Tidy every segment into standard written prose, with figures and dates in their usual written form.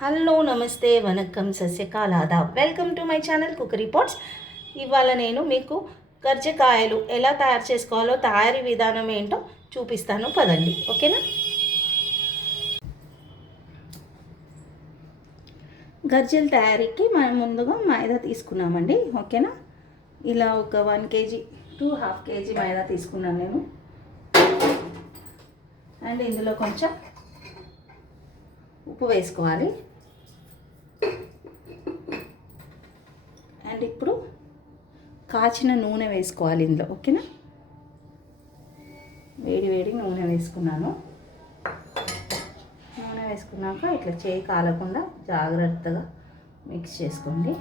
Hello నమస్తే వనక్కం సస్యకాల ఆదాబ్ welcome to my channel Cookery Pots. ఇవాళ నేను మీకు కర్జకాయలు ఎలా తయారు చేసుకోవాలో తయారీ విధానం ఏంటో చూపిస్తాను పదండి. ఓకేనా? గర్జల తయారీకి మనం ముందుగా మైదా తీసుకున్నామండి. ఓకేనా? ఇలా ఒక 1 kg టు 1/2 kg మైదా తీసుకున్నాను నేను. అండ్ ఇందులో కొంచెం ఉప్పు వేసుకోవాలి. అండ్ ఇప్పుడు కాచిన నూనె వేసుకోవాలి ఇందులో. ఓకేనా? వేడి వేడి నూనె వేసుకున్నాను. నూనె వేసుకున్నాక ఇట్లా చేయి కాలకుండా జాగ్రత్తగా మిక్స్ చేసుకోండి.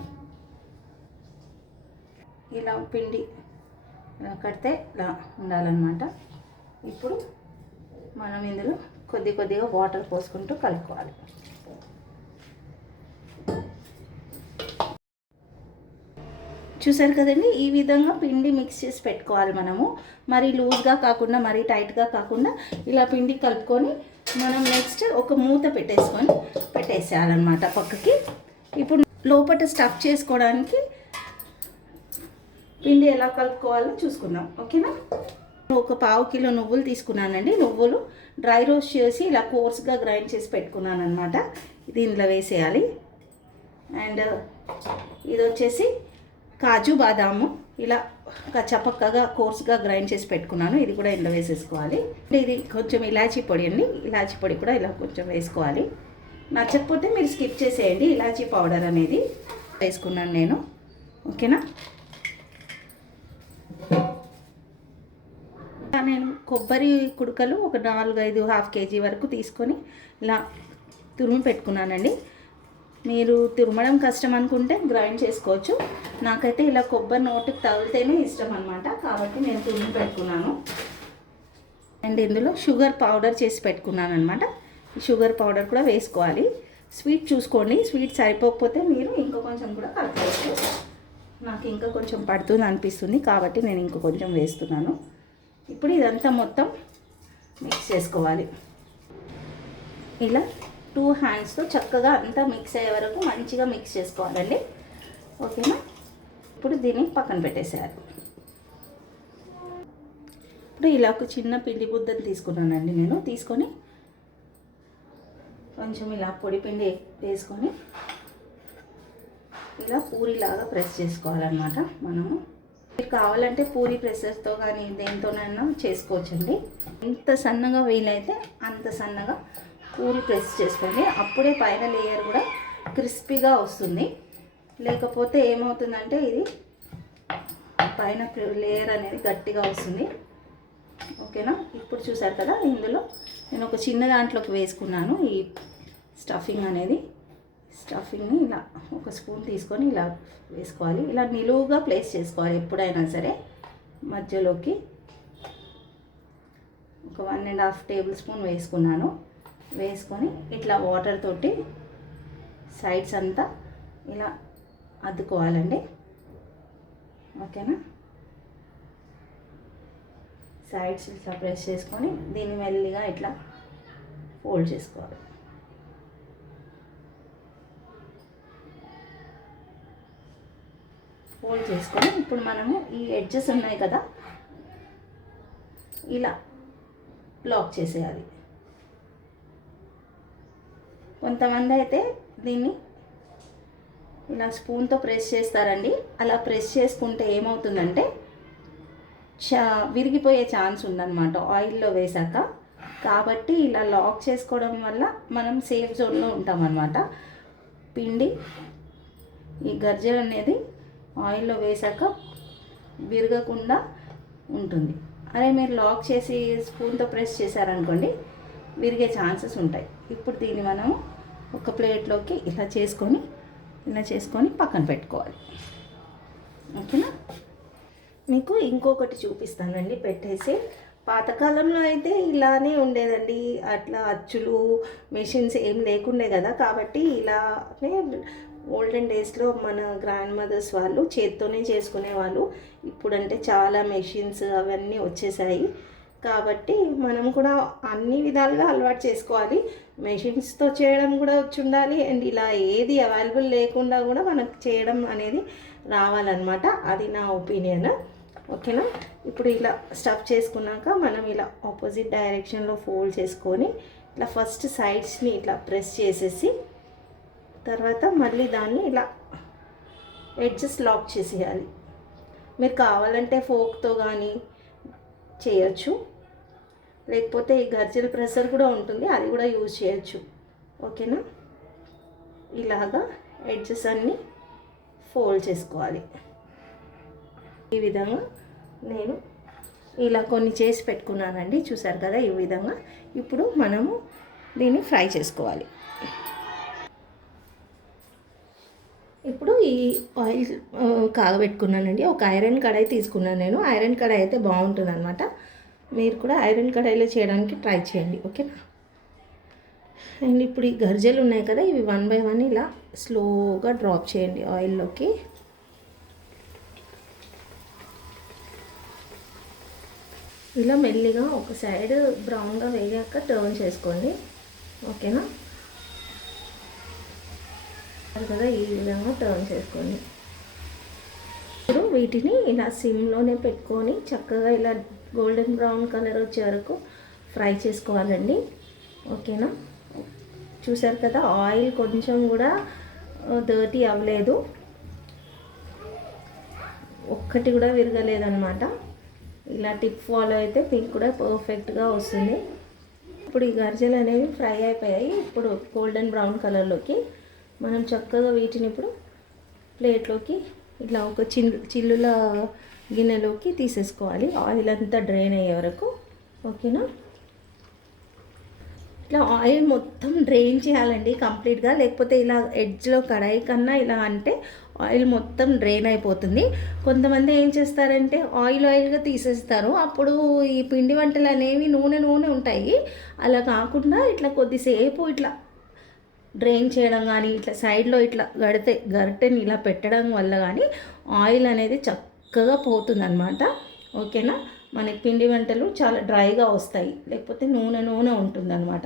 ఇలా పిండి ఇలా కడితే ఇలా ఉండాలన్నమాట. ఇప్పుడు మనం ఇందులో కొద్దిగా వాటర్ పోసుకుంటూ కలుపుకోవాలి. చూసారు కదండి, ఈ విధంగా పిండి మిక్స్ చేసి పెట్టుకోవాలి మనము. మరీ లూజ్గా కాకుండా మరీ టైట్గా కాకుండా ఇలా పిండి కలుపుకొని మనం నెక్స్ట్ ఒక మూత పెట్టేసేయాలన్నమాట పక్కకి. ఇప్పుడు లోపల స్టఫ్ చేసుకోవడానికి పిండి ఎలా కలుపుకోవాలో చూసుకుందాం. ఓకేనా? ఒక 1/2 కిలో నువ్వులు తీసుకున్నానండి. నువ్వులు డ్రై రోస్ట్ చేసి ఇలా కోర్స్గా గ్రైండ్ చేసి పెట్టుకున్నాను అనమాట. ఇది ఇందులో వేసేయాలి. అండ్ ఇది వచ్చేసి కాజు బాదాము ఇలా చప్పక్కగా కోర్స్గా గ్రైండ్ చేసి పెట్టుకున్నాను. ఇది కూడా ఇందులో వేసేసుకోవాలి. ఇది కొంచెం ఇలాచీ పొడి అండి. ఇలాచీ పొడి కూడా ఇలా కొంచెం వేసుకోవాలి. నచ్చకపోతే మీరు స్కిప్ చేసేయండి. ఇలాచీ పౌడర్ అనేది వేసుకున్నాను నేను. ఓకేనా? నేను కొబ్బరి కుడకలు ఒక 4-5 1/2 kg వరకు తీసుకొని ఇలా తురిమి పెట్టుకున్నానండి. మీరు తురమడం కష్టం అనుకుంటే గ్రైండ్ చేసుకోవచ్చు. నాకైతే ఇలా కొబ్బరి నోటికి తగిలితేనే ఇష్టం అనమాట. కాబట్టి నేను తురిమి పెట్టుకున్నాను. అండ్ ఇందులో షుగర్ పౌడర్ చేసి పెట్టుకున్నాను అనమాట. షుగర్ పౌడర్ కూడా వేసుకోవాలి. స్వీట్ చూసుకోండి. స్వీట్ సరిపోకపోతే మీరు ఇంకా కొంచెం కూడా కలుపుకోవచ్చు. నాకు ఇంకా కొంచెం పడుతుంది అనిపిస్తుంది కాబట్టి నేను ఇంకా కొంచెం వేస్తున్నాను. ఇప్పుడు ఇదంతా మొత్తం మిక్స్ చేసుకోవాలి. ఇలా 2 హ్యాండ్స్తో చక్కగా అంతా మిక్స్ అయ్యే వరకు మంచిగా మిక్స్ చేసుకోవాలండి. ఓకేనా? ఇప్పుడు దీన్ని పక్కన పెట్టేసేయాలి. ఇప్పుడు ఇలా ఒక చిన్న పిండి బుద్దను తీసుకున్నానండి నేను. తీసుకొని కొంచెం ఇలా పొడి పిండి వేసుకొని ఇలా పూరిలాగా ప్రెస్ చేసుకోవాలన్నమాట మనము. మీరు కావాలంటే పూరి ప్రెసర్తో కానీ దేనితోనైనా చేసుకోవచ్చండి. ఎంత సన్నగా వీలైతే అంత సన్నగా పూరి ప్రెస్ చేసుకోండి. అప్పుడే పైన లేయర్ కూడా క్రిస్పీగా వస్తుంది. లేకపోతే ఏమవుతుందంటే ఇది పైన లేయర్ అనేది గట్టిగా వస్తుంది. ఓకేనా? ఇప్పుడు చూసారు కదా, ఇందులో నేను ఒక చిన్న దాంట్లోకి వేసుకున్నాను ఈ స్టఫింగ్ అనేది. స్టఫింగ్ని ఇలా ఒక స్పూన్ తీసుకొని ఇలా వేసుకోవాలి. ఇలా నిలువుగా ప్లేస్ చేసుకోవాలి ఎప్పుడైనా సరే. మధ్యలోకి ఒక 1.5 టేబుల్ స్పూన్ వేసుకున్నాను. వేసుకొని ఇట్లా వాటర్ తోటి సైడ్స్ అంతా ఇలా అద్దుకోవాలండి. ఓకేనా? సైడ్స్ ఇట్లా ప్రెస్ చేసుకొని దీన్ని మెల్లిగా ఇట్లా ఫోల్డ్ చేసుకోవాలి. ఫోల్డ్ చేసుకొని ఇప్పుడు మనము ఈ ఎడ్జెస్ ఉన్నాయి కదా ఇలా లాక్ చేసేయాలి. కొంతమంది అయితే దీన్ని ఇలా స్పూన్తో ప్రెస్ చేస్తారండి. అలా ప్రెస్ చేసుకుంటే ఏమవుతుందంటే విరిగిపోయే ఛాన్స్ ఉందన్నమాట ఆయిల్లో వేసాక. కాబట్టి ఇలా లాక్ చేసుకోవడం వల్ల మనం సేఫ్ జోన్లో ఉంటామన్నమాట. పిండి ఈ గర్జెలు అనేది ఆయిల్లో వేసాక విరగకుండా ఉంటుంది. అదే మీరు లాక్ చేసి స్పూన్తో ప్రెస్ చేశారనుకోండి విరిగే ఛాన్సెస్ ఉంటాయి. ఇప్పుడు దీన్ని మనం ఒక ప్లేట్లోకి ఇలా చేసుకొని పక్కన పెట్టుకోవాలి. ఓకేనా? మీకు ఇంకొకటి చూపిస్తానండి పెట్టేసి. పాతకాలంలో అయితే ఇలానే ఉండేదండి. అట్లా అచ్చులు మెషిన్స్ ఏం లేకుండే కదా. కాబట్టి ఇలానే ఓల్డెన్ డేస్లో మన గ్రాండ్ మదర్స్ వాళ్ళు చేత్తోనే చేసుకునేవాళ్ళు. ఇప్పుడంటే చాలా మెషిన్స్ అవన్నీ వచ్చేసాయి. కాబట్టి మనం కూడా అన్ని విధాలుగా అలవాటు చేసుకోవాలి. మెషిన్స్తో చేయడం కూడా వచ్చి ఉండాలి, అండ్ ఇలా ఏది అవైలబుల్ లేకుండా కూడా మనకు చేయడం అనేది రావాలన్నమాట. అది నా ఒపీనియన్. ఓకేనా. ఇప్పుడు ఇలా స్టఫ్ చేసుకున్నాక మనం ఇలా ఆపోజిట్ డైరెక్షన్లో ఫోల్డ్ చేసుకొని ఇట్లా ఫస్ట్ సైడ్స్ని ఇట్లా ప్రెస్ చేసేసి తర్వాత మళ్ళీ దాన్ని ఇలా ఎడ్జెస్ లాక్ చేసేయాలి. మీరు కావాలంటే ఫోక్తో కానీ చేయొచ్చు, లేకపోతే ఈ గర్జెల్ ప్రెషర్ కూడా ఉంటుంది, అది కూడా యూజ్ చేయొచ్చు. ఓకేనా. ఇలాగా ఎడ్జెస్ అన్నీ ఫోల్డ్ చేసుకోవాలి. ఈ విధంగా నేను ఇలా కొన్ని చేసి పెట్టుకున్నానండి, చూసారు కదా. ఈ విధంగా ఇప్పుడు మనము దీన్ని ఫ్రై చేసుకోవాలి. ఇప్పుడు ఈ ఆయిల్ కాగబెట్టుకున్నానండి. ఒక ఐరన్ కడాయి తీసుకున్నాను నేను. ఐరన్ కడాయి అయితే బాగుంటుంది అనమాట. మీరు కూడా ఐరన్ కడాయిలో చేయడానికి ట్రై చేయండి. ఓకేనా. అండ్ ఇప్పుడు ఈ గర్జెలు ఉన్నాయి కదా, ఇవి 1 బై 1 ఇలా స్లోగా డ్రాప్ చేయండి ఆయిల్లోకి. ఇలా మెల్లిగా ఒక సైడ్ బ్రౌన్గా వేగాక టర్న్ చేసుకోండి. ఓకేనా. కదా ఈ విధంగా టర్న్ చేసుకోండి. ఇప్పుడు వీటిని ఇలా సిమ్లోనే పెట్టుకొని చక్కగా ఇలా గోల్డెన్ బ్రౌన్ కలర్ వచ్చే వరకు ఫ్రై చేసుకోవాలండి. ఓకేనా. చూసారు కదా, ఆయిల్ కొంచెం కూడా డర్టీ అవ్వలేదు, ఒక్కటి కూడా విరగలేదన్నమాట. ఇలా టిప్ ఫాలో అయితే మీకు కూడా పర్ఫెక్ట్గా వస్తుంది. ఇప్పుడు ఈ గర్జెలు అనేవి ఫ్రై అయిపోయాయి. ఇప్పుడు గోల్డెన్ బ్రౌన్ కలర్లోకి మనం చక్కగా వీటిని ఇప్పుడు ప్లేట్లోకి ఇట్లా ఒక చిల్లుల గిన్నెలోకి తీసేసుకోవాలి, ఆయిల్ అంతా డ్రైన్ అయ్యే వరకు. ఓకేనా. ఇట్లా ఆయిల్ మొత్తం డ్రైన్ చేయాలండి కంప్లీట్గా, లేకపోతే ఇలా ఎడ్జ్లో కడాయి కన్నా ఇలా అంటే ఆయిల్ మొత్తం డ్రైన్ అయిపోతుంది. కొంతమంది ఏం చేస్తారంటే ఆయిల్గా తీసేస్తారు, అప్పుడు ఈ పిండి వంటలు అనేవి నూనె ఉంటాయి. అలా కాకుండా ఇట్లా కొద్దిసేపు ఇట్లా డ్రైన్ చేయడం కానీ, ఇట్లా సైడ్లో ఇట్లా గరిటెని ఇలా పెట్టడం వల్ల కానీ ఆయిల్ అనేది చక్కగా పోతుందన్నమాట. ఓకేనా. మనకి పిండి వంటలు చాలా డ్రైగా వస్తాయి, లేకపోతే నూనె ఉంటుందన్నమాట.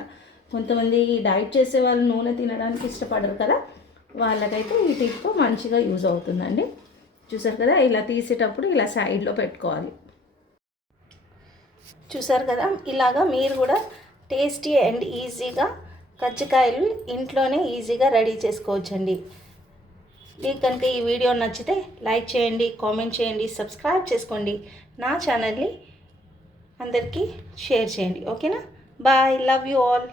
కొంతమంది డైట్ చేసే వాళ్ళు నూనె తినడానికి ఇష్టపడరు కదా, వాళ్ళకైతే ఈ టిప్ మంచిగా యూజ్ అవుతుందండి. చూసారు కదా, ఇలా తీసేటప్పుడు ఇలా సైడ్లో పెట్టుకోవాలి. చూసారు కదా, ఇలాగా మీరు కూడా టేస్టీ అండ్ ఈజీగా కజ్జికాయలు ఇంట్లోనే ఈజీగా రెడీ చేసుకోవచ్చండి. మీకు కనుక ఈ వీడియో నచ్చితే లైక్ చేయండి, కామెంట్ చేయండి, సబ్స్క్రైబ్ చేసుకోండి, నా ఛానల్ని అందరికీ షేర్ చేయండి. ఓకేనా. Bye, love you all.